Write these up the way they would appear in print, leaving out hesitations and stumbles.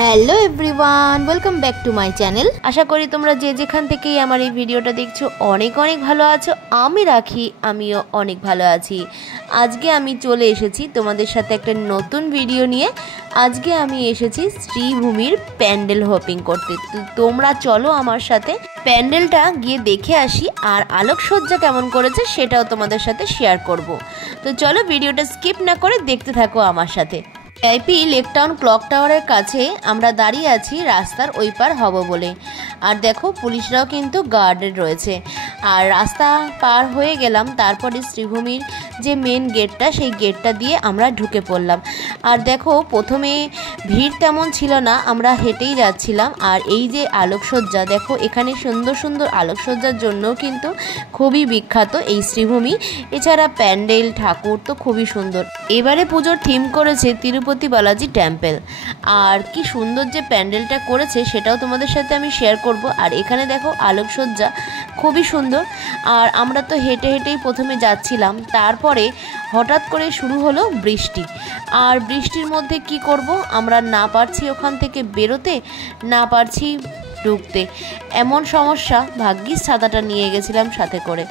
Hello everyone, welcome back to my channel. আশা করি তোমরা যে যেখান থেকেই আমার এই ভিডিওটা দেখছো অনেক অনেক ভালো আছো। আমি রাখি আমিও অনেক ভালো আছি। আজকে আমি চলে এসেছি তোমাদের সাথে একটা নতুন ভিডিও নিয়ে। আজকে আমি এসেছি শ্রীভূমির প্যান্ডেল হপিং করতে। তো তোমরা চলো আমার সাথে প্যান্ডেলটা গিয়ে দেখে আসি, আর আলোকসজ্জা কেমন করেছে সেটাও তোমাদের সাথে শেয়ার করব। তো চলো ভিডিওটা স্কিপ না করে দেখতে থাকো আমার সাথে। ভিআইপি লেক টাউন ক্লক টাওয়ারের কাছে আমরা দাঁড়িয়ে আছি রাস্তার ওই পার হব বলে। আর দেখো পুলিশরাও কিন্তু গার্ডেড রয়েছে। আর রাস্তা পার হয়ে গেলাম, তারপরে শ্রীভূমির যে মেন গেটটা সেই গেটটা দিয়ে আমরা ঢুকে পড়লাম। আর দেখো প্রথমে ভিড় তেমন ছিল না, আমরা হেঁটেই যাচ্ছিলাম। আর এই যে আলোকসজ্জা দেখো, এখানে সুন্দর সুন্দর আলোকসজ্জার জন্য কিন্তু খুবই বিখ্যাত এই শ্রীভূমি। এছাড়া প্যান্ডেল ঠাকুর তো খুবই সুন্দর। এবারে পুজোর থিম করেছে তিরুপতি বালাজি টেম্পল। আর কি সুন্দর যে প্যান্ডেলটা করেছে সেটাও তোমাদের সাথে আমি শেয়ার করব। আর এখানে দেখো আলোকসজ্জা খুবই সুন্দর। আর আমরা তো হেঁটে হেঁটেই প্রথমে যাচ্ছিলাম, তারপরে হঠাৎ করে শুরু হলো বৃষ্টি। আর বৃষ্টির মধ্যে কি করব, আমরা না পারছি ওখান থেকে বেরোতে, না পারছি ঢুকতে। এমন সমস্যা, ভাগ্যিস ছাতাটা নিয়ে গেছিলাম সাথে করে।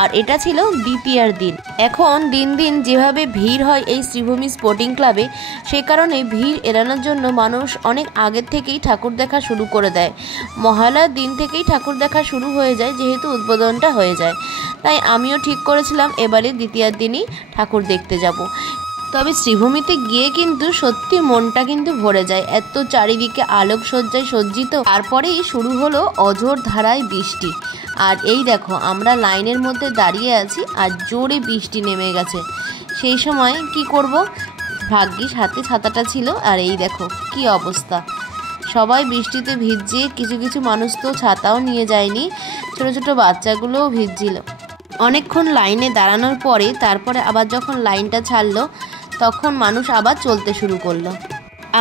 আর এটা ছিল দ্বিতীয়ার দিন। এখন দিন দিন যেভাবে ভিড় হয় এই শ্রীভূমি স্পোর্টিং ক্লাবে, সেই কারণে ভিড় এড়ানোর জন্য মানুষ অনেক আগের থেকেই ঠাকুর দেখা শুরু করে দেয়। মহালয়ার দিন থেকেই ঠাকুর দেখা শুরু হয়ে যায়, যেহেতু উদ্বোধনটা হয়ে যায়। তাই আমিও ঠিক করেছিলাম এবারে দ্বিতীয়ার দিনই ঠাকুর দেখতে যাব। তবে শ্রীভূমিতে গিয়ে কিন্তু সত্যি মনটা কিন্তু ভরে যায়, এত চারিদিকে আলোকসজ্জায় সজ্জিত। তারপরেই শুরু হলো অঝোর ধারায় বৃষ্টি। আর এই দেখো আমরা লাইনের মধ্যে দাঁড়িয়ে আছি, আর জোরে বৃষ্টি নেমে গেছে। সেই সময় কি করব, ভাগ্যিস হাতে ছাতাটা ছিল। আর এই দেখো কি অবস্থা, সবাই বৃষ্টিতে ভিজছে। কিছু কিছু মানুষ তো ছাতাও নিয়ে যায়নি, ছোট ছোট বাচ্চাগুলোও ভিজছিল। অনেকক্ষণ লাইনে দাঁড়ানোর পরে তারপরে আবার যখন লাইনটা ছাড়লো, তখন মানুষ আবার চলতে শুরু করলো।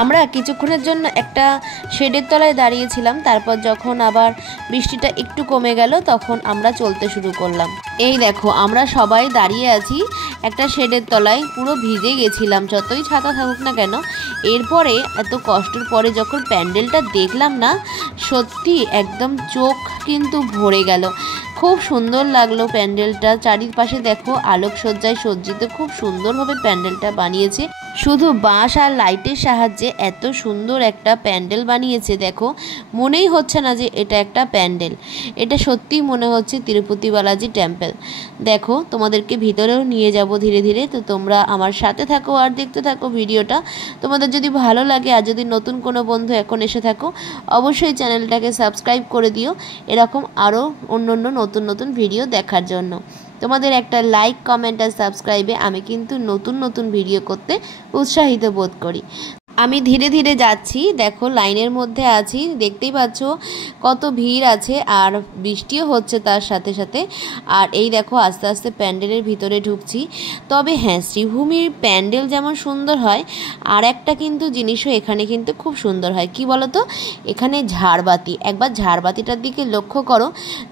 আমরা কিছুক্ষণের জন্য একটা শেডের তলায় দাঁড়িয়েছিলাম। তারপর যখন আবার বৃষ্টিটা একটু কমে গেল, তখন আমরা চলতে শুরু করলাম। এই দেখো আমরা সবাই দাঁড়িয়ে আছি একটা শেডের তলায়, পুরো ভিজে গেছিলাম যতই ছাতা থাকুক না কেন। এরপরে এত কষ্টের পরে যখন প্যান্ডেলটা দেখলাম না, সত্যি একদম চোখ কিন্তু ভরে গেল। খুব সুন্দর লাগলো প্যান্ডেলটা। চারিপাশে দেখো আলোকসজ্জায় সজ্জিত, খুব সুন্দরভাবে প্যান্ডেলটা বানিয়েছে। শুধু বাঁশ আর লাইটের সাহায্যে এত সুন্দর একটা প্যান্ডেল বানিয়েছে, দেখো মনেই হচ্ছে না যে এটা একটা প্যান্ডেল। এটা সত্যিই মনে হচ্ছে তিরুপতি বালাজি টেম্পল। দেখো তোমাদেরকে ভিতরেও নিয়ে যাব ধীরে ধীরে। তো তোমরা আমার সাথে থাকো আর দেখতে থাকো ভিডিওটা। তোমাদের যদি ভালো লাগে, আর যদি নতুন কোনো বন্ধু এখন এসে থাকো, অবশ্যই চ্যানেলটাকে সাবস্ক্রাইব করে দিও এরকম আরও অন্য নতুন নতুন ভিডিও দেখার জন্য। তোমাদের একটা লাইক, কমেন্ট আর সাবস্ক্রাইবে আমি কিন্তু নতুন নতুন ভিডিও করতে উৎসাহিত বোধ করি। আমি ধীরে ধীরে যাচ্ছি, দেখো লাইনের মধ্যে আছি, দেখতেই পাচ্ছ কত ভিড় আছে। আর বৃষ্টিও হচ্ছে তার সাথে সাথে। আর এই দেখো আস্তে আস্তে প্যান্ডেলের ভিতরে ঢুকছি। তবে হ্যাঁ, শ্রীভূমির প্যান্ডেল যেমন সুন্দর হয়, আর একটা কিন্তু জিনিসও এখানে কিন্তু খুব সুন্দর হয়। কি বলো তো, এখানে ঝাড়বাতি, একবার ঝাড়বাতিটার দিকে লক্ষ্য করো।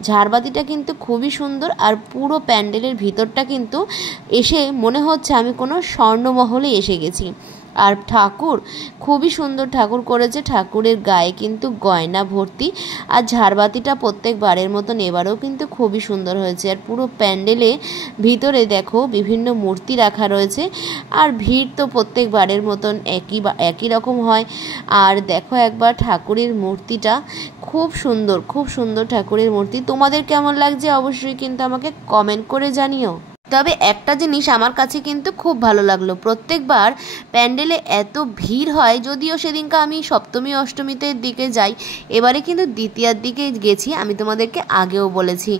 ঝাড়বাতিটা কিন্তু খুবই সুন্দর। আর পুরো প্যান্ডেলের ভিতরটা কিন্তু এসে মনে হচ্ছে আমি কোনো স্বর্ণমহলে এসে গেছি। আর ঠাকুর খুবই সুন্দর ঠাকুর করেছে, ঠাকুরের গায়ে কিন্তু গয়না ভর্তি। আর ঝাড়বাতিটা প্রত্যেকবারের মতন এবারেও কিন্তু খুবই সুন্দর হয়েছে। আর পুরো প্যান্ডেলে ভিতরে দেখো বিভিন্ন মূর্তি রাখা রয়েছে। আর ভিড় তো প্রত্যেকবারের মতন একই রকম হয়। আর দেখো একবার ঠাকুরের মূর্তিটা খুব সুন্দর, খুব সুন্দর ঠাকুরের মূর্তি। তোমাদের কেমন লাগছে অবশ্যই কিন্তু আমাকে কমেন্ট করে জানিও। তবে একটা জিনিস আমার কাছে কিন্তু খুব ভালো লাগলো, প্রত্যেকবার প্যান্ডেলে এত ভিড় হয়। যদিও সেদিনকে আমি সপ্তমী অষ্টমীতে দিকে যাই, এবারে কিন্তু দ্বিতীয়ার দিকে গেছি, আমি তোমাদেরকে আগেও বলেছি।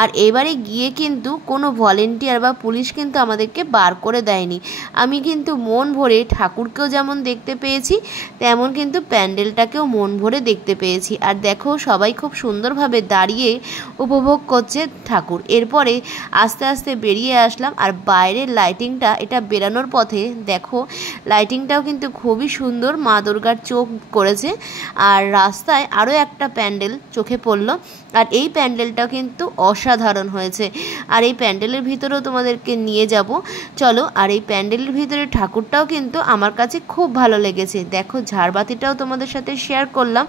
আর এবারে গিয়ে কিন্তু কোনো ভলেন্টিয়ার বা পুলিশ কিন্তু আমাদেরকে বার করে দেয়নি। আমি কিন্তু মন ভরে ঠাকুরকেও যেমন দেখতে পেয়েছি, তেমন কিন্তু প্যান্ডেলটাকেও মন ভরে দেখতে পেয়েছি। আর দেখো সবাই খুব সুন্দরভাবে দাঁড়িয়ে উপভোগ করছে ঠাকুর। এরপরে আস্তে আস্তে বেরিয়ে নিয়ে আসলাম। আর বাইরের লাইটিংটা, এটা বেরানোর পথে দেখো লাইটিংটাও কিন্তু খুবই সুন্দর, মা দুর্গার চোখ করেছে। আর রাস্তায় আরও একটা প্যান্ডেল চোখে পড়লো, আর এই প্যান্ডেলটাও কিন্তু অসাধারণ হয়েছে। আর এই প্যান্ডেলের ভিতরেও তোমাদেরকে নিয়ে যাব, চলো। আর এই প্যান্ডেলের ভিতরে ঠাকুরটাও কিন্তু আমার কাছে খুব ভালো লেগেছে। দেখো ঝাড়বাতিটাও তোমাদের সাথে শেয়ার করলাম,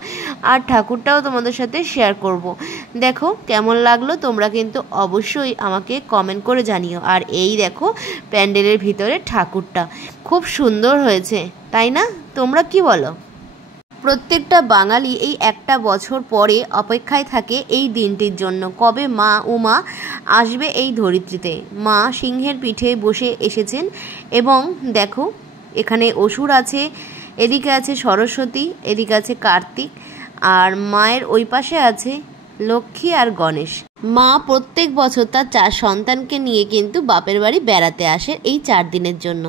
আর ঠাকুরটাও তোমাদের সাথে শেয়ার করব। দেখো কেমন লাগলো তোমরা কিন্তু অবশ্যই আমাকে কমেন্ট করে জানিও। আর এই দেখো প্যান্ডেলের ভিতরে ঠাকুরটা খুব সুন্দর হয়েছে, তাই না? তোমরা কি বলো? প্রত্যেকটা বাঙালি এই একটা বছর পরে অপেক্ষায় থাকে এই দিনটির জন্য, কবে মা উমা আসবে এই ধরিত্রীতে। মা সিংহের পিঠে বসে এসেছেন, এবং দেখো এখানে অসুর আছে, এদিকে আছে সরস্বতী, এদিকে আছে কার্তিক, আর মায়ের ওই পাশে আছে লক্ষ্মী আর গণেশ। মা প্রত্যেক বছর তার 4 সন্তানকে নিয়ে কিন্তু বাপের বাড়ি বেড়াতে আসে এই 4 দিনের জন্য।